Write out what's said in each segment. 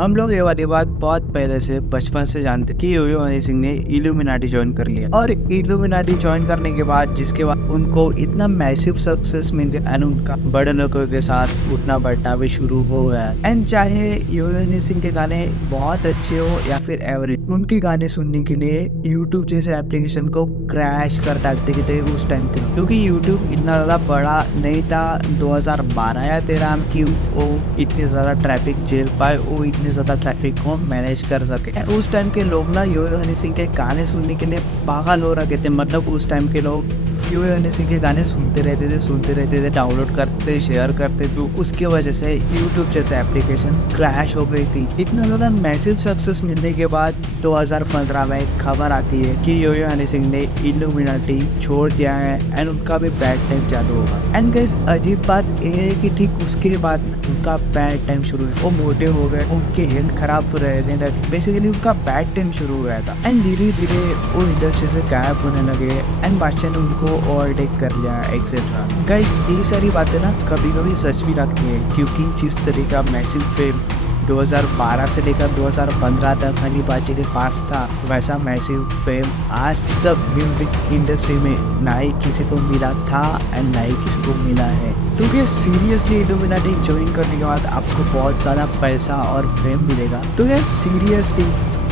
हम लोग ये वाली बात बहुत पहले से बचपन से जानते कि यो यो हनी सिंह ने इल्यूमिनाटी ज्वाइन कर लिया और इल्यूमिनाटी ज्वाइन करने के बाद जिसके बाद उनको इतना मैसिव सक्सेस मिल गया एंड उनका बड़े लोगों के साथ उठना बैठना भी शुरू हो गया। एंड चाहे यो यो हनी सिंह के गाने बहुत अच्छे हो या फिर एवरेज, उनके गाने सुनने के लिए यूट्यूब जैसे एप्लीकेशन को क्रैश कर डालते थे उस टाइम के, क्योंकि यूट्यूब इतना ज्यादा बड़ा नहीं था 2012 या 13 में कि वो इतने ज्यादा ट्रैफिक झेल पाए, वो इतने ज्यादा ट्रैफिक को मैनेज कर सके। उस टाइम के लोग ना यो यो हनी सिंह के गाने सुनने के लिए पागल हो रखे थे। मतलब उस टाइम के लोग यो यो हनी सिंह के गाने सुनते रहते थे, डाउनलोड करते, शेयर करते। तो उसकी वजह से यूट्यूब जैसे एप्लीकेशन क्रैश हो गई थी। इतना ज़्यादा मैसिव सक्सेस मिलने के बाद 2015 में एक खबर आती है कि यो यो हनी सिंह ने इल्यूमिनाटी छोड़ दिया है एंड उनका भी बैड टाइम चालू होगा। एंड गाइस अजीब बात ये है कि ठीक उसके बाद उनका बैड टाइम शुरू है। वो मोटे हो गए, उनके हेल्थ खराब रहने लगे, बेसिकली उनका बैड टाइम शुरू हो गया था। एंड धीरे धीरे वो इंडस्ट्री से गायब होने लगे एंड बादशाह ने उनको ओवरटेक कर लिया एक्सेट्रा। गाइस ये सारी बातें ना कभी कभी सच भी लगती है, क्योंकि जिस तरह का मैसिव फेम 2012 से लेकर 2015 तक हनी बाजी के पास था, वैसा मैसिव फेम आज तक म्यूजिक इंडस्ट्री में ना ही किसी को मिला था एंड ना ही किसी को मिला है। तो क्या सीरियसली इल्यूमिनाटी ज्वाइन करने के बाद आपको बहुत ज़्यादा पैसा और फेम मिलेगा? तो क्या सीरियसली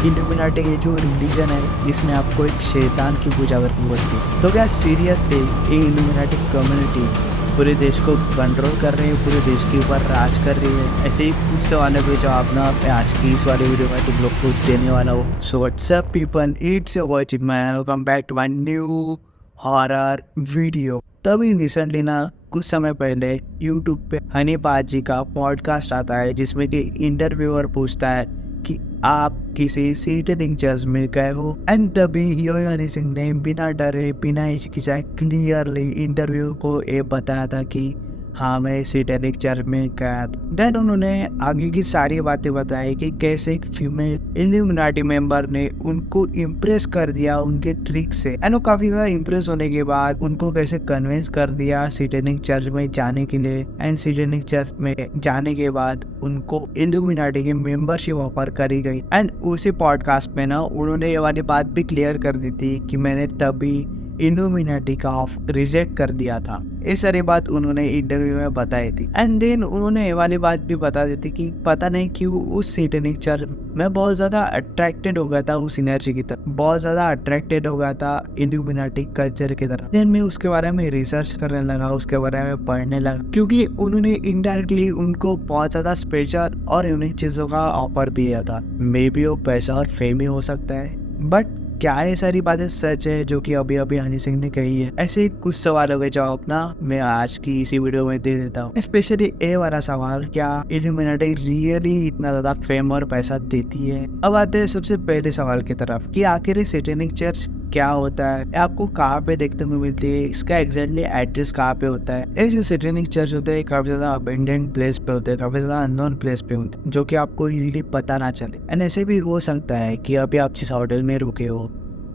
इल्यूमिनाटी ये जो रिलीजन है इसमें आपको एक शैतान की पूजा करनी पड़ती है? तो क्या सीरियसली ये इल्यूमिनाटी कम्युनिटी पूरे देश को कंट्रोल कर रही है, पूरे देश के ऊपर राज कर रही है? ऐसे ही कुछ सवालों के जवाब ना मैं आज की इस वाले वीडियो में तुम लोग को देने वाला हूँ। So what's up people, it's your boy Chinmay, welcome back to my new horror video. तभी रिसेंटली ना कुछ समय पहले यूट्यूब पे हनी पाजी का पॉडकास्ट आता है जिसमें कि इंटरव्यूअर पूछता है कि आप किसी सीटनिंग चर्च में गए हो? एंड तभी यो यो हनी सिंह ने बिना डरे बिना हिचकिचाए क्लियरली इंटरव्यू को ये बताया था कि हाँ मैं सीटेनिक चर्च में गया था। देन उन्होंने आगे की सारी बातें बताई कि कैसे एक फीमेल इल्यूमिनाटी मेंबर ने उनको इम्प्रेस कर दिया उनके ट्रिक से एंड वो काफी ज्यादा इम्प्रेस होने के बाद उनको कैसे कन्विंस कर दिया सीटेनिक चर्च में जाने के लिए। एंड सीटेनिक चर्च में जाने के बाद उनको इल्यूमिनाटी की मेंबरशिप ऑफर करी गई। एंड उसी पॉडकास्ट में ना उन्होंने ये वाली बात भी क्लियर कर दी थी कि मैंने तभी इल्यूमिनाटी का ऑफर रिजेक्ट कर दिया था। ये सारी बात उन्होंने इंटरव्यू में बताई थी। एंड देन उन्होंने ये वाली बात भी बता दी थी कि पता नहीं क्यों उस सैटेनिक चर्च में बहुत ज्यादा अट्रैक्टेड हो गया था उस एनर्जी की तरफ, बहुत ज्यादा अट्रैक्टेड हो गया था इल्यूमिनाटी कल्चर की तरफ। देन मैं उसके बारे में रिसर्च करने लगा, उसके बारे में पढ़ने लगा, क्योंकि उन्होंने इनडायरेक्टली उनको बहुत ज्यादा स्पेशल और यूनिक चीजों का ऑफर दिया था। मे बी वो पैसा और फेम ही हो सकता है, बट क्या ये सारी बातें सच है जो कि अभी अभी हनी सिंह ने कही है? ऐसे ही कुछ सवालों के जवाब ना मैं आज की इसी वीडियो में दे देता हूँ। स्पेशली ए वाला सवाल, क्या इल्यूमिनाटी रियली इतना ज्यादा फेम और पैसा देती है? अब आते हैं सबसे पहले सवाल की तरफ कि आखिर सैटेनिक चर्च क्या होता है, आपको कहाँ पे देखने को मिलती है, इसका एग्जैक्टली एड्रेस कहाँ पे होता है? ये जो सैटेनिक चर्च होते हैं काफी ज्यादा अबेंडेंट प्लेस पे होते हैं, काफी ज्यादा अननोन प्लेस पे होते हैं, जो कि आपको इजीली पता ना चले। एंड ऐसे भी हो सकता है कि अभी आप जिस होटल में रुके हो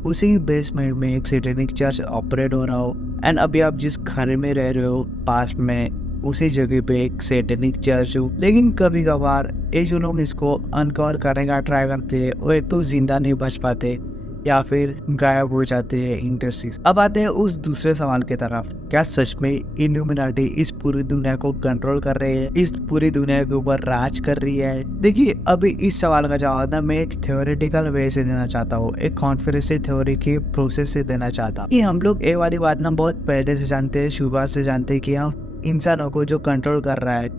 उसी बेसमेंट में एक सैटेनिक चर्च ऑपरेट हो रहा हो, एंड अभी आप जिस घर में रह रहे हो पास में उसी जगह पे एक सैटेनिक चर्च हो। लेकिन कभी कभार ये जो लोग इसको अनकवर करने का ट्राई करते हैं वो एक तो जिंदा नहीं बच पाते या फिर गायब हो जाते हैं इंडस्ट्रीज। अब आते हैं उस दूसरे सवाल की तरफ, क्या सच में इल्यूमिनाटी इस पूरी दुनिया को कंट्रोल कर रही है, इस पूरी दुनिया के ऊपर राज कर रही है? देखिए अभी इस सवाल का जवाब ना मैं एक थ्योरेटिकल वे से देना चाहता हूँ, एक कॉन्स्पिरेसी थ्योरी के प्रोसेस से देना चाहता हूँ कि हम लोग ये वाली बात ना बहुत पहले से जानते हैं, शुरुआत से जानते हैं कि हम इंसानों को जो कंट्रोल कर रहा है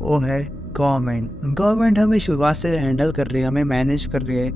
वो है गवर्नमेंट हमें शुरुआत से हैंडल कर रही है, हमें मैनेज कर रही है,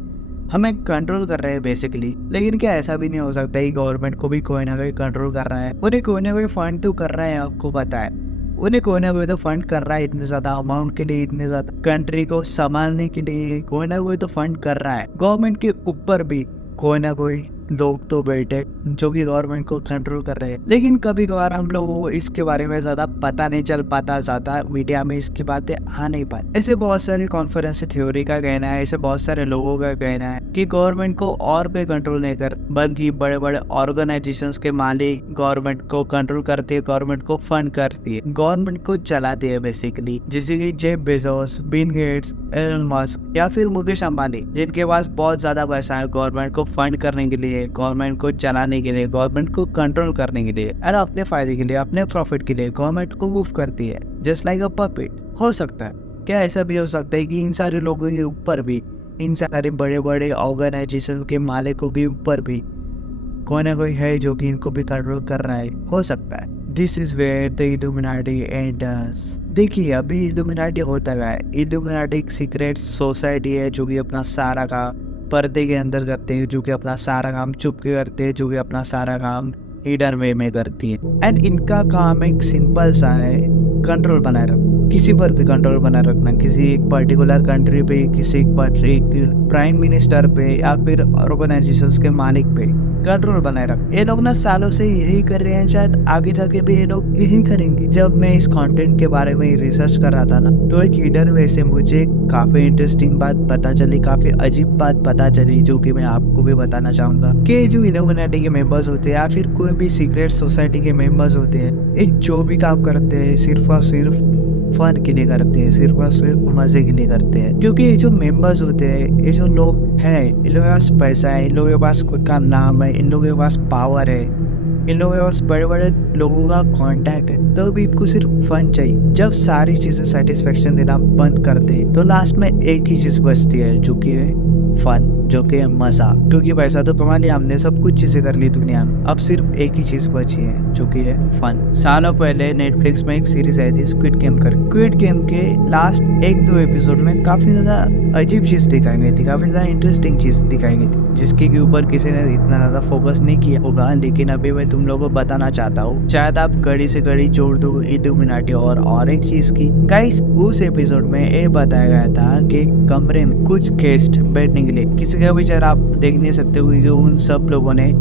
हमें कंट्रोल कर रहे हैं बेसिकली। लेकिन क्या ऐसा भी नहीं हो सकता कि गवर्नमेंट को भी कोई ना कोई कंट्रोल कर रहा है? उन्हें कोई ना कोई फंड तो कर रहा है, आपको पता है, उन्हें कोई ना कोई तो फंड कर रहा है, इतने ज्यादा अमाउंट के लिए, इतने ज्यादा कंट्री को संभालने के लिए कोई ना कोई तो फंड कर रहा है। गवर्नमेंट के ऊपर भी कोई ना कोई लोग तो बैठे जो कि गवर्नमेंट को कंट्रोल कर रहे हैं, लेकिन कभी कभार हम लोगों को इसके बारे में ज्यादा पता नहीं चल पाता, ज्यादा मीडिया में इसकी बातें आ नहीं पाती। ऐसे बहुत सारे कॉन्फ्रेंस थ्योरी का कहना है, ऐसे बहुत सारे लोगों का कहना है कि गवर्नमेंट को और कोई कंट्रोल नहीं कर, बल्कि बड़े बड़े ऑर्गेनाइजेशंस के मालिक गवर्नमेंट को कंट्रोल करती है, गवर्नमेंट को फंड करती है, गवर्नमेंट को चलाती है बेसिकली। जैसे कि Jeff Bezos, Bill Gates, Elon Musk या फिर मुकेश अंबानी, जिनके पास बहुत ज्यादा पैसा है गवर्नमेंट को फंड करने के लिए, गवर्नमेंट को चलाने के लिए, गवर्नमेंट को कंट्रोल करने के लिए और अपने फायदे के लिए, अपने प्रॉफिट के लिए गवर्नमेंट को मूव करती है जस्ट लाइक अ पपेट। हो सकता है, क्या ऐसा भी हो सकता है कि इन सारे लोगों के ऊपर भी, इन सारे बड़े बड़े ऑर्गेनाइजेशन के मालिकों के ऊपर भी कोई ना कोई है जो कि इनको भी कंट्रोल कर रहा है? हो सकता है। This is where the Illuminati enters. देखिए अभी इल्यूमिनाटी होता है, इल्यूमिनाटी एक सीक्रेट सोसाइटी है जो कि अपना सारा काम पर्दे के अंदर करते हैं, जो कि अपना सारा काम छुप के करते हैं, जो कि अपना सारा काम हिडन वे में करती है। एंड इनका काम एक सिंपल सा है, कंट्रोल बनाए रखना, किसी पर भी कंट्रोल बनाए रखना, किसी एक पर्टिकुलर कंट्री पे, किसी एक प्राइम मिनिस्टर पे या फिर ऑर्गेनाइजेशंस के मालिक पे कंट्रोल बनाए रख। ये लोग ना सालों से यही कर रहे हैं, शायद आगे जाके भी ये लोग यही करेंगे। जब मैं इस कंटेंट के बारे में रिसर्च कर रहा था ना, तो एक हिडन वे से मुझे काफी इंटरेस्टिंग बात पता चली, काफी अजीब बात पता चली, जो कि मैं आपको भी बताना चाहूंगा कि जो इल्यूमिनाटी के मेंबर्स होते हैं या फिर कोई भी सीक्रेट सोसाइटी के मेंबर्स होते हैं, एक जो भी काम करते हैं सिर्फ और सिर्फ फन के लिए करते हैं, सिर्फ और सिर्फ मजे के लिए करते हैं। क्योंकि ये जो मेंबर्स होते हैं, ये जो लोग हैं, इन लोगों के पास पैसा है, इन लोगों के पास खुद का नाम है, इन लोगों के पास पावर है, इन लोगों के पास बड़े बड़े लोगों का कांटेक्ट है, तो भी इनको सिर्फ फन चाहिए। जब सारी चीजें सेटिस्फेक्शन देना बंद करते हैं तो लास्ट में एक ही चीज बचती है, जो कि है फन, जो कि है मजा। क्योंकि पैसा तो कमा लिया हमने, सब कुछ चीजें कर ली दुनिया में, अब सिर्फ एक ही चीज बची है, जो कि है फन। सालों पहले नेटफ्लिक्स में एक सीरीज आई थी स्क्विड गेम कर। स्क्विड गेम के लास्ट 1-2 एपिसोड में काफी ज्यादा अजीब चीज दिखाई गई थी, काफी ज्यादा इंटरेस्टिंग चीज दिखाई गई थी, जिसके के ऊपर किसी ने इतना ज्यादा फोकस नहीं किया होगा, लेकिन अभी मैं तुम लोगों को बताना चाहता हूँ। शायद आप घड़ी से घड़ी जोड़ दो इल्यूमिनाटी और एक चीज की। गाइस, उस एपिसोड में ये बताया गया था कि कमरे में कुछ गेस्ट बैठने के लिए, किसी का भी चेहरा आप देख नहीं सकते हो कि उन सब लोगों ने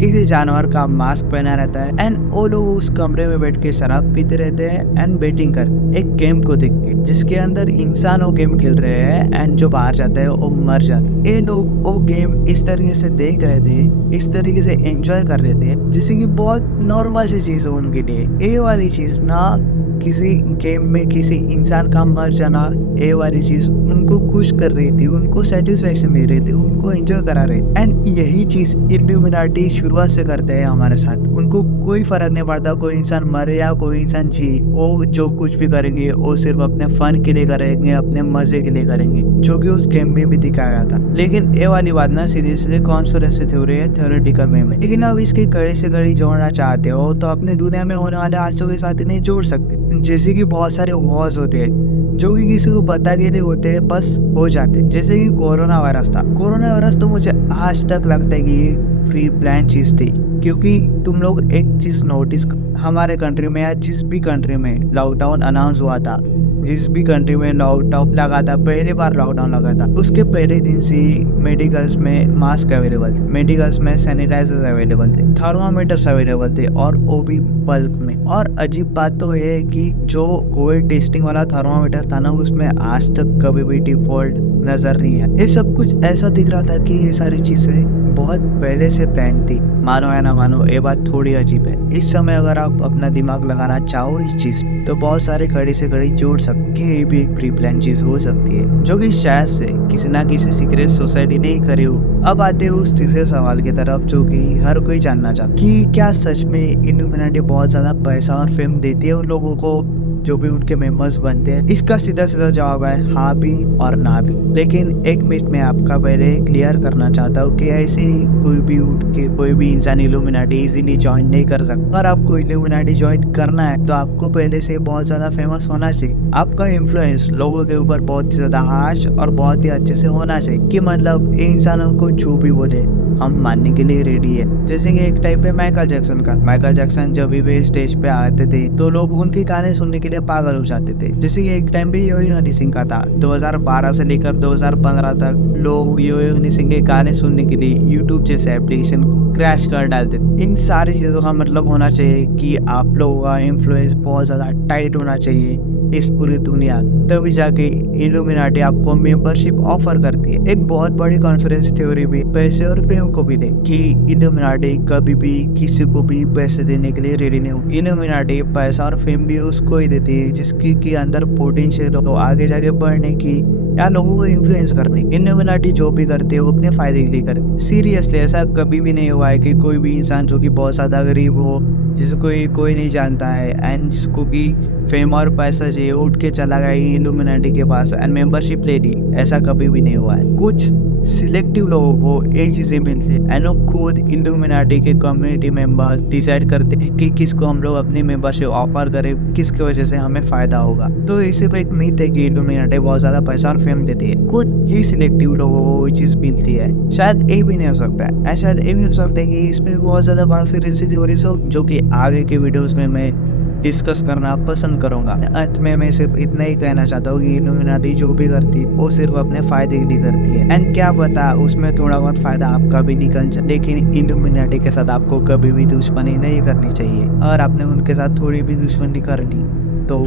किसी जानवर का मास्क पहना रहता है, एंड वो लोग उस कमरे में बैठ के शराब पीते रहते हैं एंड बैटिंग कर एक गेम को देख के, जिसके अंदर इंसान वो गेम खेल रहे हैं एंड जो बाहर जाता है वो मर जाता है। ये लोग वो गेम इस तरीके से देख रहे थे, इस तरीके से एंजॉय कर रहे थे, जिससे कि बहुत नॉर्मल सी चीज है उनके लिए। ये वाली चीज ना, किसी गेम में किसी इंसान का मर जाना, ये वाली चीज उनको खुश कर रही थी, उनको सेटिस्फेक्शन दे रही थी, उनको एंजॉय करा रही। एंड यही चीज इल्यूमिनाटी शुरुआत से करते हैं हमारे साथ। उनको कोई फर्क नहीं पड़ता कोई इंसान मरे या कोई इंसान जी, वो जो कुछ भी करेंगे वो सिर्फ अपने फन के लिए करेंगे, अपने मजे के लिए करेंगे, जो कि उस गेम में भी दिखाया था। लेकिन ये वाली बात ना सीधे सीधे कॉन्स्पिरेसी थ्योरी है, थ्योरेटिकल में। लेकिन अब इसके कड़ी से कड़ी जोड़ना चाहते हो तो अपने दुनिया में होने वाले हादसों के साथ इन्हें जोड़ सकते। जैसे कि बहुत सारे वॉर्स होते हैं जो कि किसी को पता के लिए होते हैं, बस हो जाते। जैसे कि कोरोना वायरस था। कोरोना वायरस तो मुझे आज तक लगता है कि ये प्री प्लान चीज थी, क्योंकि तुम लोग एक चीज नोटिस, हमारे कंट्री में या जिस भी कंट्री में लॉकडाउन अनाउंस हुआ था, जिस भी कंट्री में लॉकडाउन लगा था, पहली बार लॉकडाउन लगा था, उसके पहले दिन से मेडिकल्स में मास्क अवेलेबल थे, मेडिकल्स में सैनिटाइजर्स अवेलेबल थे, थर्मामीटर्स अवेलेबल थे, और वो भी बल्क में। और अजीब बात तो ये है कि जो कोविड टेस्टिंग वाला थर्मामीटर था ना, उसमें आज तक कभी भी डिफॉल्ट नजर नहीं है। ये सब कुछ ऐसा दिख रहा था कि ये सारी चीजें बहुत पहले से प्लान थी। मानो या ना मानो, ये बात थोड़ी अजीब है। इस समय अगर आप अपना दिमाग लगाना चाहो इस चीज, तो बहुत सारे कड़ी से कड़ी जोड़ सकते हैं। ये भी एक प्री प्लान चीज हो सकती है, जो कि शायद से किसी ना किसी सीक्रेट सोसाइटी ने ही करी हो। अब आते हैं उस तीसरे सवाल की तरफ, जो कि हर कोई जानना चाहता कि क्या सच में इल्यूमिनाटी बहुत ज्यादा पैसा और फेम देती है उन लोगों को जो भी उनके मेंबर्स बनते हैं? इसका सीधा सीधा जवाब है हाँ भी और ना भी। लेकिन एक मिनट में आपका पहले क्लियर करना चाहता हूँ कि ऐसे ही कोई भी उठ के कोई भी इंसान इल्यूमिनाटी इजीली ज्वाइन नहीं कर सकता। अगर आपको इल्यूमिनाटी ज्वाइन करना है तो आपको पहले से बहुत ज्यादा फेमस होना चाहिए। आपका इन्फ्लुएंस लोगों के ऊपर बहुत ही ज्यादा हार्श और बहुत ही अच्छे से होना चाहिए कि मतलब इंसानों को जो भी बोले हम मानने के लिए रेडी है। जैसे कि एक टाइप पे माइकल जैक्सन का, माइकल जैक्सन जब भी वे स्टेज पे आते थे तो लोग उनके गाने सुनने के लिए पागल हो जाते थे। जैसे कि एक टाइम पे योयो हनी सिंह का था, 2012 से लेकर 2015 तक लोग योयो हनी सिंह के गाने सुनने के लिए यूट्यूब जैसे एप्लीकेशन को क्रैश कर डालते थे। इन सारी चीजों का मतलब होना चाहिए कि आप लोगों का इन्फ्लुएंस बहुत ज्यादा टाइट होना चाहिए इस पूरी दुनिया, तभी जाके इल्यूमिनाटी आपको मेंबरशिप ऑफर करती है। एक बहुत बड़ी कॉन्फ्रेंस थ्योरी भी पैसे और फेम को भी दे कि इल्यूमिनाटी कभी भी किसी को भी पैसे देने के लिए रेडी नहीं हो। इल्यूमिनाटी पैसा और फेम भी उसको ही देती है जिसकी के अंदर पोटेंशियल हो आगे जाके बढ़ने की या लोगों को इन्फ्लुएंस करने। इल्यूमिनाटी जो भी करते हैं वो अपने फायदे के लिए करते हैं। सीरियसली ऐसा कभी भी नहीं हुआ है कि कोई भी इंसान जो कि बहुत ज्यादा गरीब हो, जिसको कोई नहीं जानता है एंड जिसको भी फेम और पैसा चाहिए, उठ के चला गया इल्यूमिनाटी के पास एंड मेंबरशिप ले ली। ऐसा कभी भी नहीं हुआ है। कुछ सिलेक्टिव लोगों को ये चीजें मिलती है एंड वो खुद इल्यूमिनाटी के कम्युनिटी मेंबर्स डिसाइड करते हैं कि किसको हम लोग अपनी मेंबरशिप ऑफर करें, किसकी वजह से हमें फायदा होगा। तो इसी पर एक मीथ है कि इल्यूमिनाटी बहुत ज्यादा पैसा और फेम देती है। कुछ ही सिलेक्टिव लोगों को ये चीज मिलती है। शायद ये भी नहीं हो सकता है, शायद ये भी हो सकता है कि इसमें बहुत ज्यादा कॉन्स्पिरेसी थ्योरीज हो जो कि आगे के वीडियोस में मैं डिस्कस करना पसंद करूंगा। अंत में मैं सिर्फ इतना ही कहना चाहता हूँ कि इल्यूमिनाटी जो भी करती है वो सिर्फ अपने फायदे के लिए करती है एंड क्या पता उसमें थोड़ा बहुत फायदा आपका भी निकल जाए। लेकिन इल्यूमिनाटी के साथ आपको कभी भी दुश्मनी नहीं करनी चाहिए, और आपने उनके साथ थोड़ी भी दुश्मनी कर ली तो